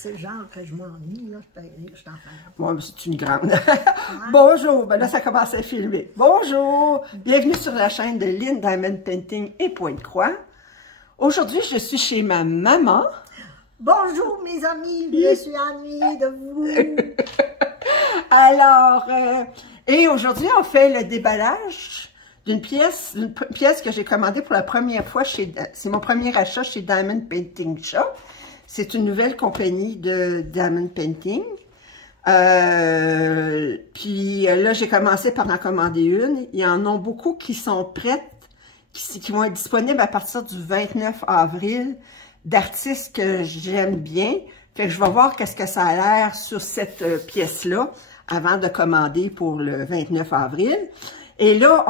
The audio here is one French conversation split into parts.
c'est genre que je m'ennuie, là, je t'en fais. Bon, c'est une grande. Bonjour, ben là, ça commence à filmer. Bonjour, bienvenue sur la chaîne de Lynn Diamond Painting et Pointe-Croix. Aujourd'hui, je suis chez ma maman. Bonjour, mes amis, je suis ennuyée de vous. Alors, et aujourd'hui, on fait le déballage d'une pièce que j'ai commandée pour la première fois chez, c'est mon premier achat chez Diamond Painting Shop. C'est une nouvelle compagnie de Diamond Painting. Puis là, j'ai commencé par en commander une. Il y en a beaucoup qui sont prêtes, qui vont être disponibles à partir du 29 avril, d'artistes que j'aime bien. Fait que je vais voir qu'est-ce que ça a l'air sur cette pièce-là avant de commander pour le 29 avril. Et là,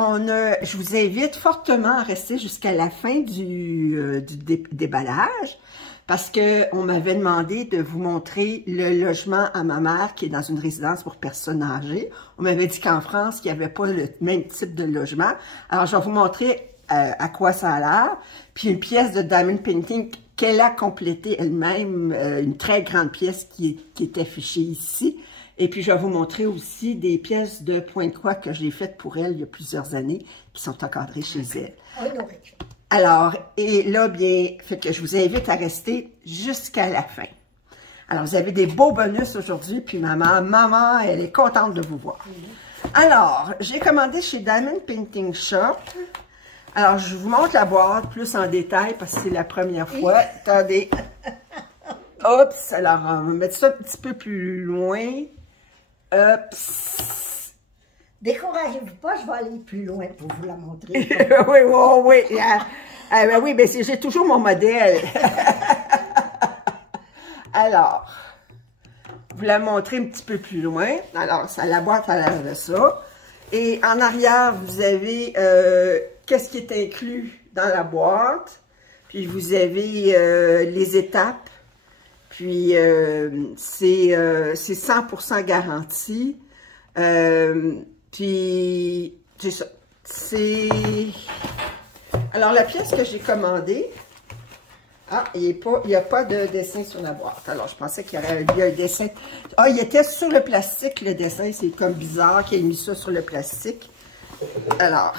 je vous invite fortement à rester jusqu'à la fin du déballage parce qu'on m'avait demandé de vous montrer le logement à ma mère qui est dans une résidence pour personnes âgées. On m'avait dit qu'en France, il n'y avait pas le même type de logement. Alors, je vais vous montrer à quoi ça a l'air. Puis une pièce de Diamond Painting qu'elle a complétée elle-même, une très grande pièce qui est affichée ici. Et puis, je vais vous montrer aussi des pièces de Pointe-Croix que j'ai faites pour elle il y a plusieurs années, qui sont encadrées chez elle. Alors, et là, bien, fait que je vous invite à rester jusqu'à la fin. Alors, vous avez des beaux bonus aujourd'hui, puis maman, elle est contente de vous voir. Alors, j'ai commandé chez Diamond Painting Shop. Alors, je vous montre la boîte plus en détail, parce que c'est la première fois. Attendez. Oups, alors, on va mettre ça un petit peu plus loin. Découragez-vous pas, je vais aller plus loin pour vous la montrer. Oui. Ben oui, ben j'ai toujours mon modèle. Alors, vous la montrer un petit peu plus loin. Alors, la boîte a l'air de ça. Et en arrière, vous avez qu'est-ce qui est inclus dans la boîte. Puis, vous avez les étapes. Puis, c'est 100% garanti. Puis, c'est ça. Alors, la pièce que j'ai commandée, il n'y a pas de dessin sur la boîte. Alors, je pensais qu'il y aurait eu un dessin. Ah, il était sur le plastique, le dessin. C'est comme bizarre qu'il ait mis ça sur le plastique. Alors,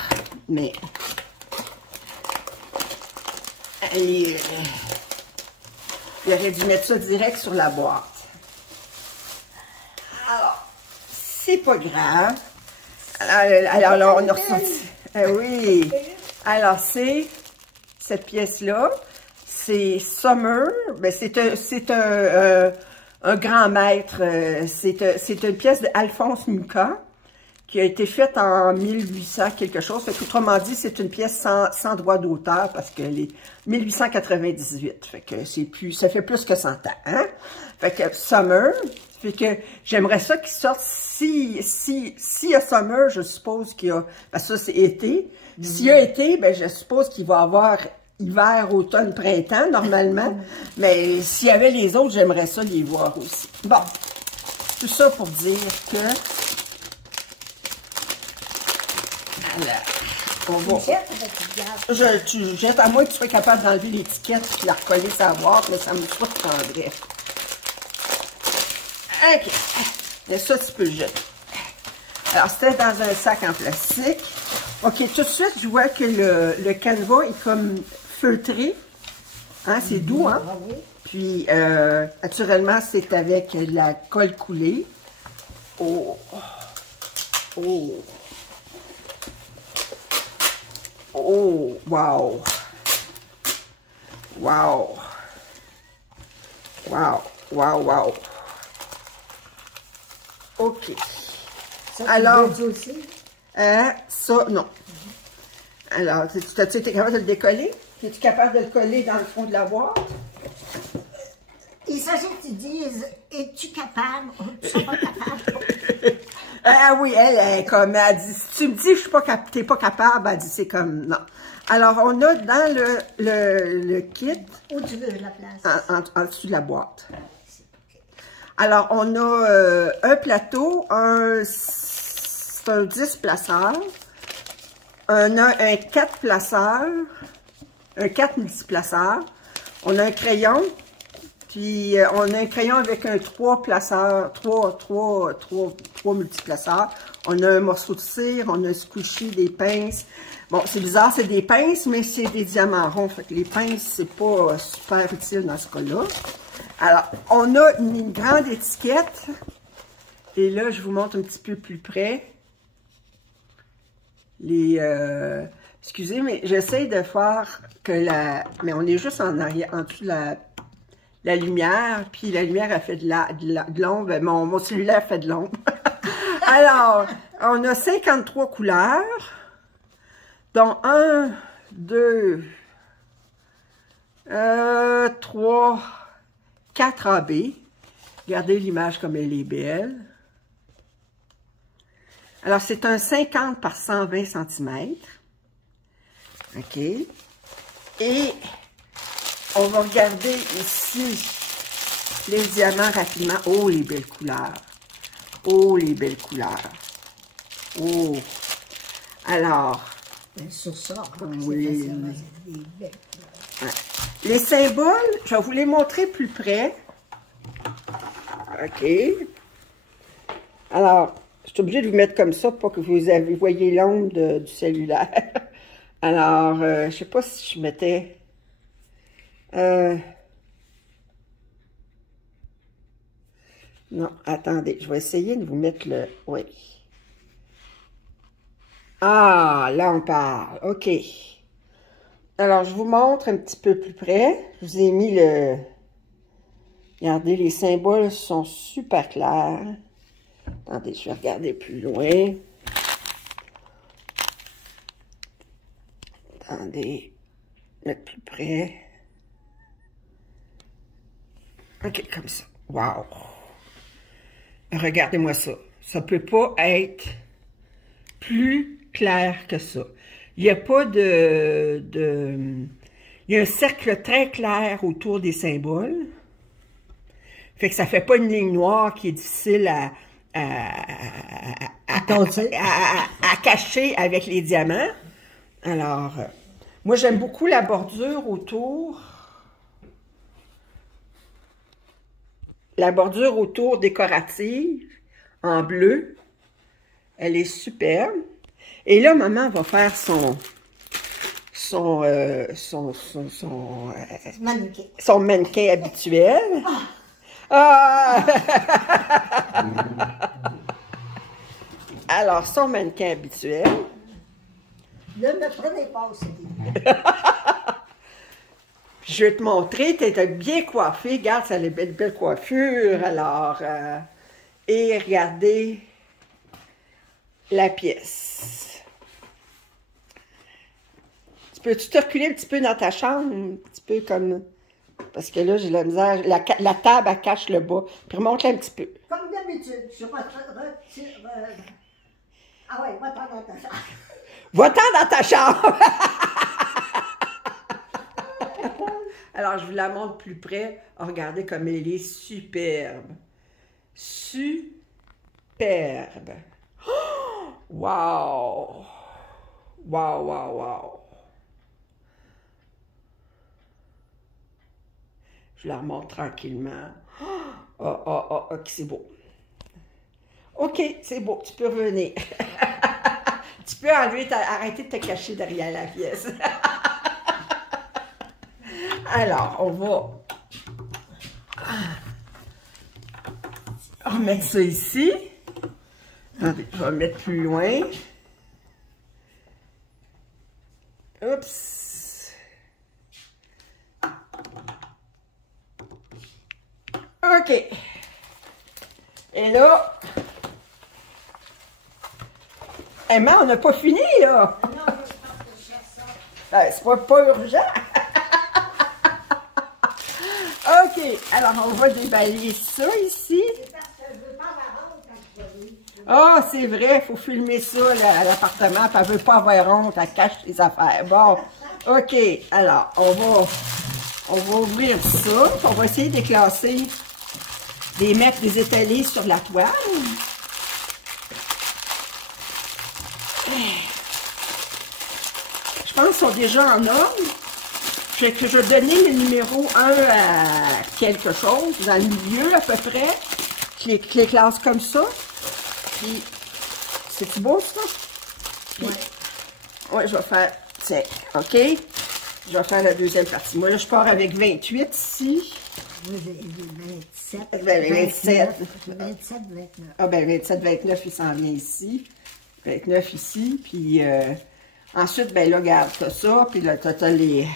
mais... il aurait dû mettre ça direct sur la boîte. Alors, c'est pas grave. Alors là, on a ressorti. Oui. Alors, c'est cette pièce-là. C'est Summer. Ben, c'est un grand maître. C'est une pièce d'Alphonse Mucha qui a été faite en 1800 quelque chose. Fait qu'autrement dit, c'est une pièce sans droit d'auteur parce qu'elle est 1898. Fait que ça fait plus que 100 ans. Hein? Fait que Summer. Fait que j'aimerais ça qu'il sorte. S'il y a Summer, je suppose qu'il y a... Parce que ça, c'est été. S'il y a été, ben je suppose qu'il va y avoir hiver, automne, printemps, normalement. Mais s'il y avait les autres, j'aimerais ça les voir aussi. Bon. Tout ça pour dire que... Alors, on va... Tu jettes, à moins que tu sois capable d'enlever l'étiquette et la recoller sa boîte, mais ça me surprendrait. OK. Mais ça, tu peux le jeter. Alors, c'était dans un sac en plastique. OK, tout de suite, je vois que le canevas est comme feutré. Hein, c'est doux, hein? Puis, naturellement, c'est avec la colle coulée. Oh! Wow! OK. Ça, alors, aussi? Ça, non. Alors, es-tu capable de le décoller? Es-tu capable de le coller dans le fond de la boîte? Il s'agit que tu dises, es-tu capable? Tu ne pas capable. Ah oui, elle dit, si tu me dis que t'es pas capable, elle dit, c'est comme, non. Alors, on a dans le kit... Où tu veux la place? En dessous de la boîte. Alors, on a un plateau, c'est un 10 placeurs. On a un 4 placeurs, un 4 multiplaceurs. On a un crayon, Puis on a un crayon avec un 3 placeurs, 3 multiplaceurs. On a un morceau de cire, on a un squishy, des pinces. Bon, c'est bizarre, c'est des pinces, mais c'est des diamants ronds. Fait que les pinces, c'est pas super utile dans ce cas-là. Alors, on a une grande étiquette. Et là, je vous montre un petit peu plus près. Les... excusez, mais j'essaie de faire que la... Mais on est juste en arrière, en dessous de la lumière. Puis la lumière a fait de l'ombre. Mon cellulaire fait de l'ombre. Alors, on a 53 couleurs. Donc, 1, 2, 3, 4 AB. Regardez l'image comme elle est belle. Alors, c'est un 50 par 120 cm. OK. Et on va regarder ici les diamants rapidement. Oh, les belles couleurs. Oh, les belles couleurs. Oh. Alors. Bien, sur ça, oui. C'est des belles couleurs. Ouais. Les symboles, je vais vous les montrer plus près. OK. Alors, je suis obligée de vous mettre comme ça pour que vous voyez l'ombre du cellulaire. Alors, je ne sais pas si je mettais... Non, attendez, je vais essayer de vous mettre le... Oui. Ah, là on parle. OK. Alors, je vous montre un petit peu plus près. Je vous ai mis le... Regardez, les symboles sont super clairs. Attendez, je vais regarder plus loin. Attendez, mettre plus près. OK, comme ça. Wow! Regardez-moi ça. Ça peut pas être plus clair que ça. Il n'y a pas il y a un cercle très clair autour des symboles. Fait que ça fait pas une ligne noire qui est difficile à cacher avec les diamants. Alors, moi j'aime beaucoup la bordure autour. La bordure autour décorative, en bleu. Elle est superbe. Et là, maman va faire son mannequin habituel. Ah! Alors, son mannequin habituel. Ne me prenez pas au CD. Je vais te montrer, tu es bien coiffée. Regarde, ça a une belle coiffure. Alors, et regardez la pièce. Peux-tu te reculer un petit peu dans ta chambre? Un petit peu comme... Parce que là, j'ai la misère. La table, elle cache le bas. Puis remonte-la un petit peu. Comme d'habitude, je retire... Ah ouais, va-t'en dans ta chambre. Va-t'en dans ta chambre! Alors, je vous la montre plus près. Oh, regardez comme elle est superbe. Superbe. Oh! Wow! Wow, wow, wow! Je la remonte tranquillement. OK, c'est beau. OK, c'est beau. Tu peux revenir. Tu peux arrêter de te cacher derrière la pièce. Alors, on va remettre ça ici. Attendez, je vais mettre plus loin. Oups. OK. Et là, Emma, on n'a pas fini, là. Non, je pense que je cherche ça. Ben, c'est pas urgent. OK, alors on va déballer ça ici. C'est parce que je veux pas avoir honte quand je vais. Ah, c'est vrai, il faut filmer ça à l'appartement, puis elle veut pas avoir honte, elle cache ses affaires. Bon, OK, alors, on va ouvrir ça, on va essayer de classer, de mettre des étalés sur la toile. Je pense qu'ils sont déjà en ordre. Fait que je vais donner le numéro 1 à quelque chose, dans le milieu à peu près, qui les classe comme ça. Puis, c'est-tu beau ça? Puis, ouais, je vais faire, tiens, OK? Je vais faire la deuxième partie. Moi, là, je pars avec 28 ici. Moi, j'ai 27. Ben, 27. 27, 29. Ah, ben, 27, 29, il s'en vient ici. 29 ici, puis ensuite, ben là, regarde, t'as ça, puis là, t'as les...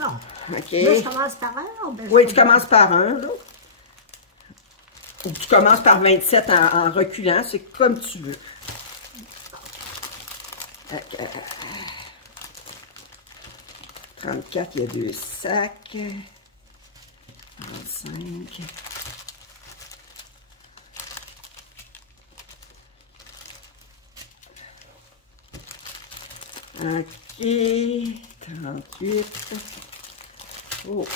Non. OK. Là, je commence par un? Ben, Oui, tu commences par un, là. Ou tu commences par 27 en reculant, c'est comme tu veux. Okay. 34, il y a 2 sacs. 35. OK. 38. Oh.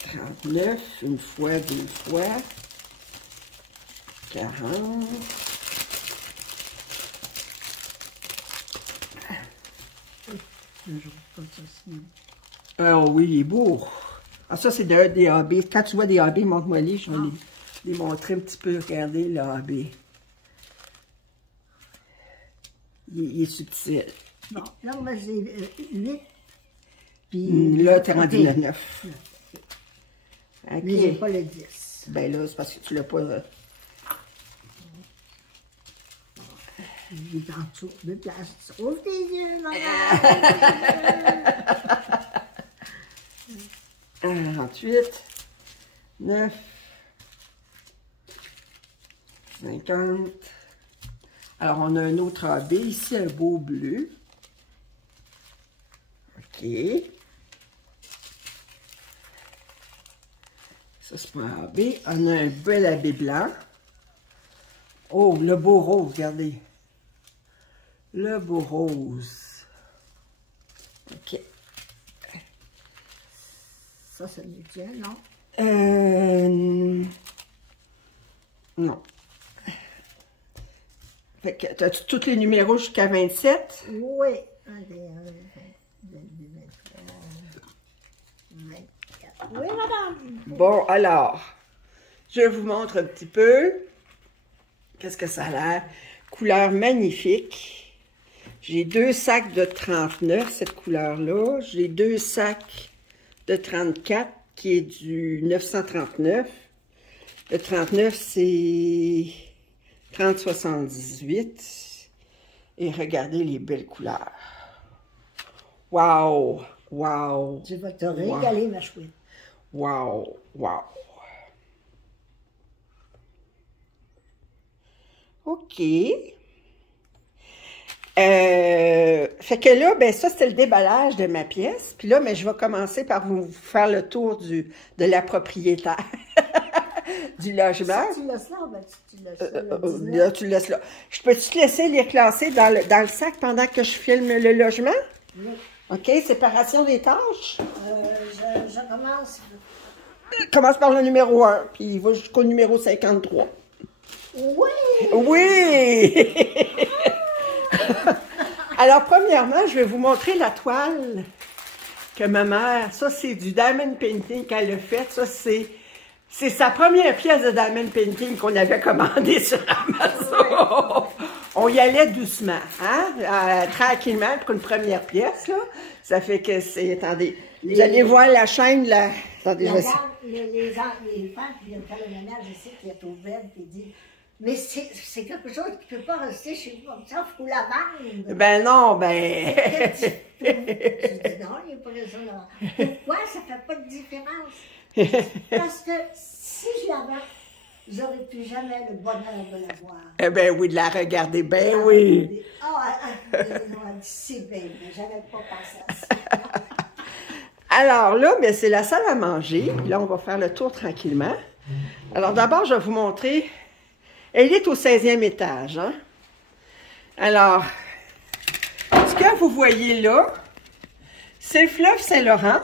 39, une fois, deux fois. 40. Oh oui, il est beau. Ah, ça, c'est d'un des AB. Quand tu vois des AB, montre-moi les. Je vais les montrer un petit peu. Regardez le AB. Il est subtil. Bon, là, moi, j'ai 8. Puis, là, tu es rendu le 9. Okay. Mais j'ai pas le 10. Ben là, c'est parce que tu l'as pas... Il est en dessous de place. Ouvre tes yeux, maman! 48, 9, 50. Alors, on a un autre AB ici, un beau bleu. OK. Ça, c'est pas un AB. On a un bel AB blanc. Oh, le beau rose, regardez. Le beau rose. OK. Ça, c'est le tien, non? Non. Fait que, as-tu tous les numéros jusqu'à 27? Oui. 1, 2, 23, 24. Oui, madame. Bon, alors, je vous montre un petit peu. Qu'est-ce que ça a l'air? Couleur magnifique. J'ai 2 sacs de 39, cette couleur-là. J'ai 2 sacs de 34, qui est du 939. Le 39, c'est 3078. Et regardez les belles couleurs. Wow! Wow! Tu vas te régaler, ma chouette. Wow! Wow! OK. Fait que là, ben ça, c'était le déballage de ma pièce. Puis là, ben, je vais commencer par vous faire le tour de la propriétaire du logement. Si tu laisses là, ben tu laisses là. Là, tu le laisses là. Je peux-tu te laisser les classer dans le sac pendant que je filme le logement? Oui. OK, séparation des tâches. Je commence. Commence par le numéro 1, puis il va jusqu'au numéro 53. Oui! Oui! Alors, premièrement, je vais vous montrer la toile que ma mère, ça c'est du diamond painting qu'elle a fait. Ça c'est sa première pièce de diamond painting qu'on avait commandée sur Amazon. On y allait doucement, hein? Tranquillement pour une première pièce, là. Ça fait que c'est, attendez, vous allez voir la chaîne, là. Attendez, Les femmes qui viennent faire le ménage ici, qui est ouverte, qui disent, mais c'est quelque chose qui ne peut pas rester chez vous comme ça, il faut la vendre. Ben non, ben... Je dis non, il n'y a pas de ça là. Pourquoi ça ne fait pas de différence? Parce que si je la vends, j'aurais plus jamais le bonheur de la voir. Eh ben oui, de la regarder, ben oui. C'est bien, mais j'avais pas pensé à ça. Alors là, ben, c'est la salle à manger. Puis là, on va faire le tour tranquillement. Alors d'abord, je vais vous montrer. Elle est au 16e étage. Hein? Alors, ce que vous voyez là, c'est le fleuve Saint-Laurent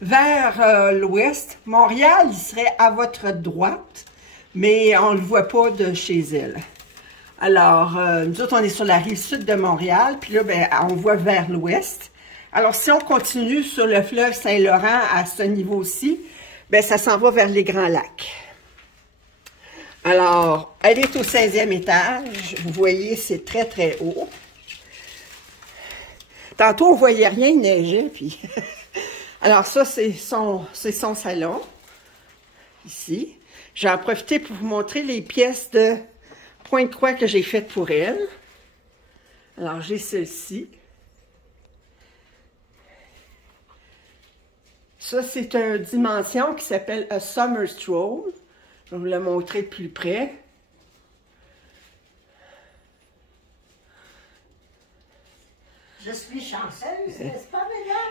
vers l'ouest. Montréal, il serait à votre droite, mais on ne le voit pas de chez elle. Alors, nous autres, on est sur la rive sud de Montréal, puis là, ben, on voit vers l'ouest. Alors, si on continue sur le fleuve Saint-Laurent à ce niveau-ci, ben, ça s'en va vers les Grands Lacs. Alors, elle est au 16e étage. Vous voyez, c'est très, très haut. Tantôt, on ne voyait rien, il neigeait, puis... Alors, ça, c'est son salon, ici. J'ai en profité pour vous montrer les pièces de Pointe-Croix que j'ai faites pour elle. Alors, j'ai celle-ci. Ça, c'est une dimension qui s'appelle A Summer Stroll. Je vais vous la montrer de plus près. Je suis chanceuse, n'est-ce pas,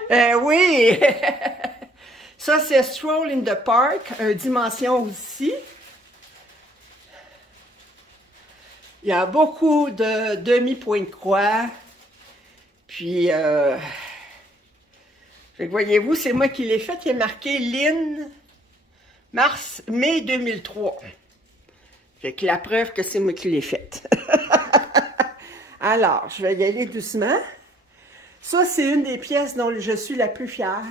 mesdames? Oui! Ça, c'est Stroll in the Park, une dimension aussi. Il y a beaucoup de demi-pointe-croix. Puis, voyez-vous, c'est moi qui l'ai fait. Il est marqué Lynn, mai 2003. Fait que la preuve que c'est moi qui l'ai faite. Alors, je vais y aller doucement. Ça, c'est une des pièces dont je suis la plus fière.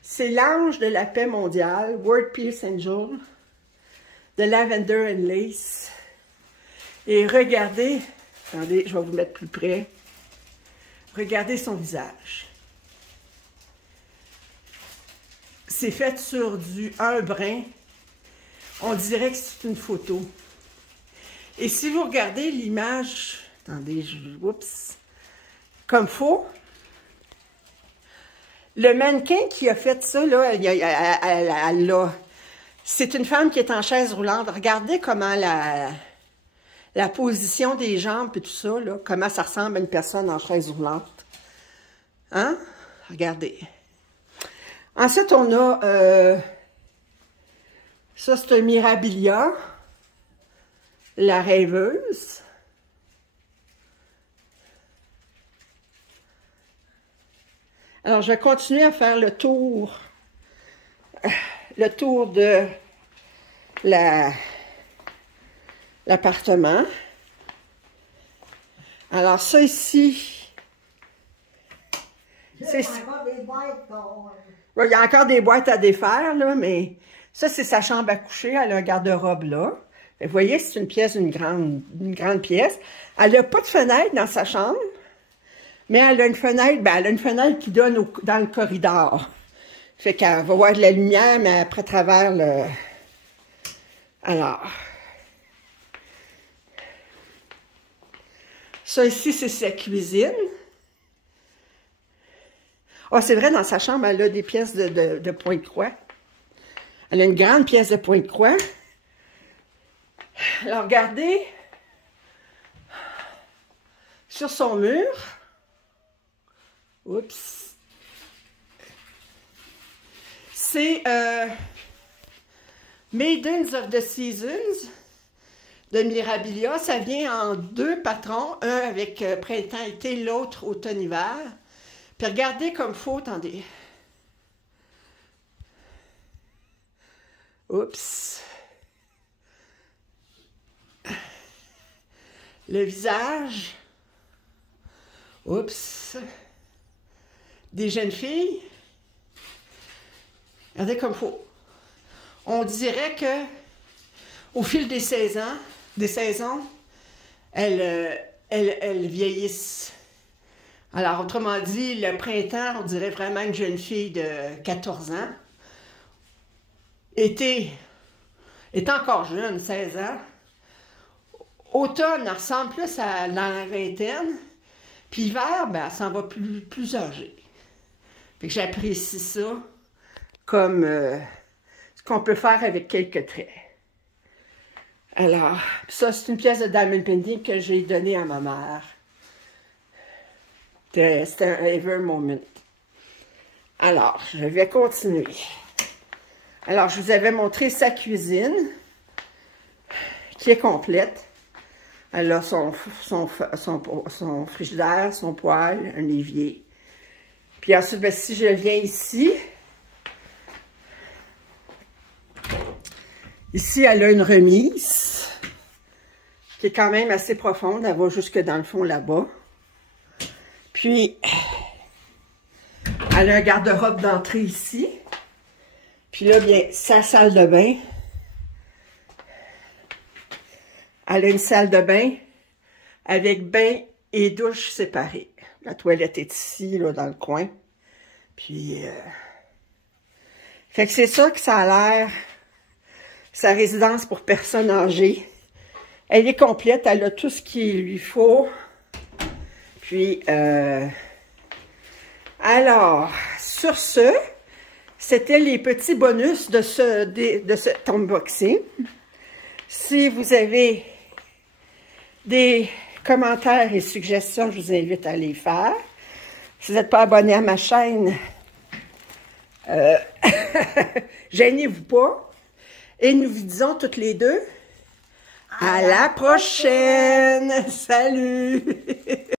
C'est l'Ange de la paix mondiale, World Peace Angel, de Lavender and Lace. Et regardez, attendez, je vais vous mettre plus près. Regardez son visage. C'est fait sur un brin. On dirait que c'est une photo. Et si vous regardez l'image, attendez, oups, comme faux, le mannequin qui a fait ça, là, c'est une femme qui est en chaise roulante. Regardez comment la position des jambes et tout ça, là, comment ça ressemble à une personne en chaise roulante. Hein? Regardez. Ensuite, on a, ça c'est un Mirabilia, la rêveuse. Alors, je vais continuer à faire le tour de l'appartement. Alors, ça ici, c'est... Il y a encore des boîtes à défaire, là, mais ça, c'est sa chambre à coucher. Elle a un garde-robe là. Vous voyez, c'est une pièce, une grande pièce. Elle n'a pas de fenêtre dans sa chambre. Mais elle a une fenêtre, ben elle a une fenêtre qui donne dans le corridor. Fait qu'elle va voir de la lumière, mais après travers le... Alors. Ça ici, c'est sa cuisine. Ah, c'est vrai, dans sa chambre, elle a des pièces de pointe-croix. Elle a une grande pièce de pointe-croix. Alors, regardez. Sur son mur. Oups. C'est Maidens of the Seasons de Mirabilia. Ça vient en 2 patrons, un avec printemps-été, l'autre automne-hiver. Puis regardez comme faut, attendez. Oups. Le visage. Oups. Des jeunes filles. Regardez comme faut. On dirait que au fil des saisons, elles vieillissent. Alors, autrement dit, le printemps, on dirait vraiment une jeune fille de 14 ans. Été est encore jeune, 16 ans. Automne, elle ressemble plus à dans la vingtaine. Puis hiver, ben, elle s'en va plus âgée. Fait que j'apprécie ça comme ce qu'on peut faire avec quelques traits. Alors, ça, c'est une pièce de diamond painting que j'ai donnée à ma mère. C'était un ever moment. Alors, je vais continuer. Alors, je vous avais montré sa cuisine, qui est complète. Elle a son frigidaire, son poêle, un évier. Puis ensuite, ben, si je viens ici, elle a une remise qui est quand même assez profonde. Elle va jusque dans le fond là-bas. Puis, elle a un garde-robe d'entrée ici. Puis là, bien, sa salle de bain. Elle a une salle de bain avec bain et douche séparés. La toilette est ici, là, dans le coin. Puis, fait que c'est ça que ça a l'air, sa résidence pour personnes âgées. Elle est complète, elle a tout ce qu'il lui faut. Puis, alors, sur ce, c'était les petits bonus de cet unboxing. Si vous avez des commentaires et suggestions, je vous invite à les faire. Si vous n'êtes pas abonné à ma chaîne, gênez-vous pas. Et nous vous disons toutes les deux, à la prochaine! Salut!